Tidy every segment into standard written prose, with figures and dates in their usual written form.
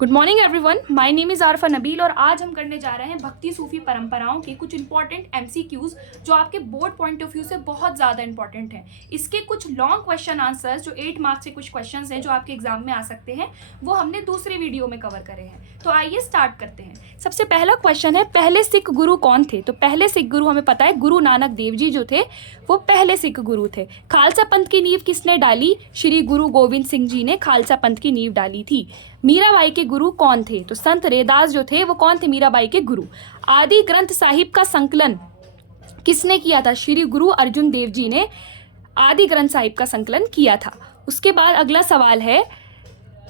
Good morning everyone, my name is Arfa Nabeel और आज हम करने जा रहे हैं भक्ति सूफी परंपराओं के कुछ इंपॉर्टेंट एमसीक्यूज जो आपके बोर्ड पॉइंट ऑफ व्यू से बहुत ज़्यादा इंपॉर्टेंट हैं। इसके कुछ लॉन्ग क्वेश्चन आंसर्स जो 8 मार्क्स से कुछ क्वेश्चंस हैं जो आपके एग्जाम में आ सकते हैं, वो हमने दूसरे वीडियो में कवर करे हैं। तो आइए स्टार्ट करते हैं। सबसे पहला क्वेश्चन है, पहले सिख गुरु कौन थे? तो पहले सिख गुरु हमें पता है गुरु नानक देव जी जो थे वो पहले सिख गुरु थे। खालसा पंथ की नींव किसने डाली? श्री गुरु गोविंद सिंह जी ने खालसा पंथ की नींव डाली थी। मीराबाई के गुरु कौन थे? तो संत रैदास जो थे वो कौन थे? मीराबाई के गुरु। आदि ग्रंथ साहिब का संकलन किसने किया था? श्री गुरु अर्जुन देव जी ने आदि ग्रंथ साहिब का संकलन किया था। उसके बाद अगला सवाल है,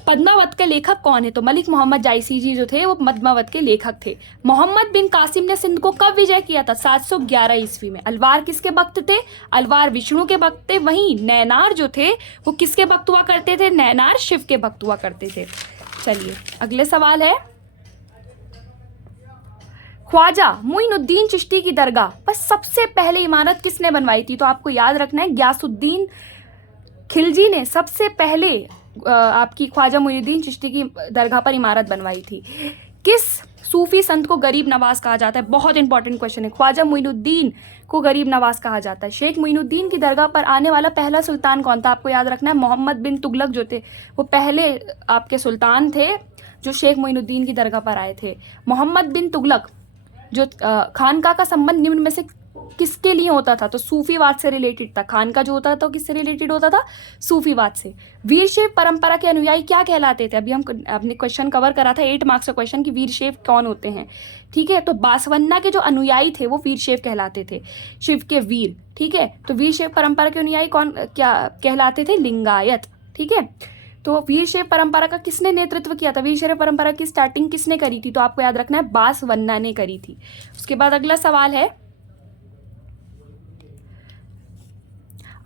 पद्मावत के लेखक कौन है? तो मलिक मोहम्मद जायसी जी जो थे वो पद्मावत के लेखक थे। मोहम्मद बिन कासिम ने सिंध को कब विजय किया था? 711 ईस्वी में। अलवार किसके भक्त थे? अलवार विष्णु के भक्त थे। वहीं नैनार जो थे वो किसके भक्त हुआ करते थे? नैनार शिव के भक्त हुआ करते थे। चलिए अगले सवाल है, ख्वाजा मुइनुद्दीन चिश्ती की दरगाह पर सबसे पहले इमारत किसने बनवाई थी? तो आपको याद रखना है गयासुद्दीन खिलजी ने सबसे पहले आपकी ख्वाजा मुइनुद्दीन चिश्ती की दरगाह पर इमारत बनवाई थी। किस सूफी संत को गरीब नवाज कहा जाता है? बहुत इंपॉर्टेंट क्वेश्चन है। ख्वाजा मुइनुद्दीन को गरीब नवाज कहा जाता है। शेख मुइनुद्दीन की दरगाह पर आने वाला पहला सुल्तान कौन था? आपको याद रखना है मोहम्मद बिन तुगलक जो थे वो पहले आपके सुल्तान थे जो शेख मुइनुद्दीन की दरगाह पर आए थे। मोहम्मद बिन तुगलक जो खानका का संबंध निम्न में से किसके लिए होता था? तो सूफीवाद से रिलेटेड था। खानका जो होता था वो किससे रिलेटेड होता था? सूफीवाद से। वीरशैव परंपरा के अनुयायी क्या कहलाते थे? अभी हमने क्वेश्चन कवर करा था 8 मार्क्स का क्वेश्चन कि वीरशैव कौन होते हैं, ठीक है। तो बासवन्ना के जो अनुयायी थे वो वीरशैव कहलाते थे, शिव के वीर, ठीक है। तो वीरशैव परंपरा के अनुयायी कौन क्या कहलाते थे? लिंगायत, ठीक है। तो वीरशैव परंपरा का किसने नेतृत्व किया था? वीरशैव परंपरा की स्टार्टिंग किसने करी थी? तो आपको याद रखना है बासवन्ना ने करी थी। उसके बाद अगला सवाल है,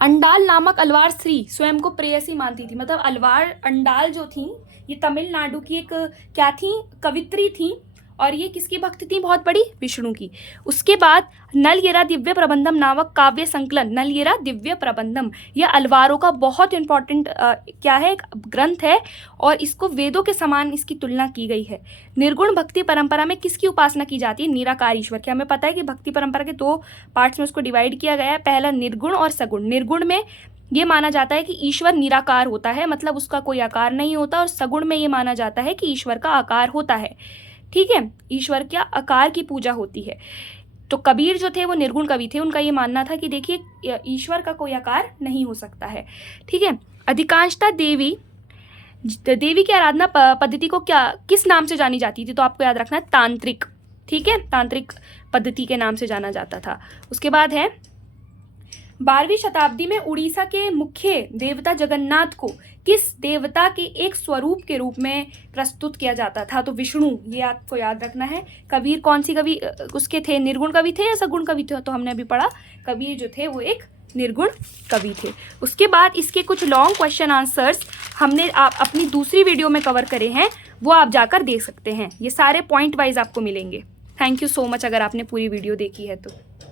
अंडाल नामक अलवार स्त्री स्वयं को प्रेयसी मानती थी। मतलब अलवार अंडाल जो थी ये तमिलनाडु की एक क्या थी? कवित्री थी और ये किसकी भक्त थी? बहुत बड़ी, विष्णु की। उसके बाद नलयेरा दिव्य प्रबंधम नामक काव्य संकलन, नलयेरा दिव्य प्रबंधम, यह अलवारों का बहुत इंपॉर्टेंट क्या है? एक ग्रंथ है और इसको वेदों के समान इसकी तुलना की गई है। निर्गुण भक्ति परंपरा में किसकी उपासना की जाती है? निराकार ईश्वर की। हमें पता है कि भक्ति परंपरा के 2 पार्ट्स में उसको डिवाइड किया गया है। पहला निर्गुण और सगुण। निर्गुण में ये माना जाता है कि ईश्वर निराकार होता है, मतलब उसका कोई आकार नहीं होता, और सगुण में ये माना जाता है कि ईश्वर का आकार होता है, ठीक है। ईश्वर के आकार की पूजा होती है। तो कबीर जो थे वो निर्गुण कवि थे, उनका ये मानना था कि देखिए ईश्वर का कोई आकार नहीं हो सकता है, ठीक है। अधिकांशतः देवी की आराधना पद्धति को किस नाम से जानी जाती थी? तो आपको याद रखना है तांत्रिक, ठीक है। तांत्रिक पद्धति के नाम से जाना जाता था। उसके बाद है, 12वीं शताब्दी में उड़ीसा के मुख्य देवता जगन्नाथ को किस देवता के एक स्वरूप के रूप में प्रस्तुत किया जाता था? तो विष्णु, ये आपको याद रखना है। कबीर कौन सी कवि उसके थे? निर्गुण कवि थे या सगुण कवि थे? तो हमने अभी पढ़ा कबीर जो थे वो एक निर्गुण कवि थे। उसके बाद इसके कुछ लॉन्ग क्वेश्चन आंसर्स हमने अपनी दूसरी वीडियो में कवर करे हैं, वो आप जाकर देख सकते हैं। ये सारे पॉइंट वाइज आपको मिलेंगे। थैंक यू सो मच अगर आपने पूरी वीडियो देखी है तो।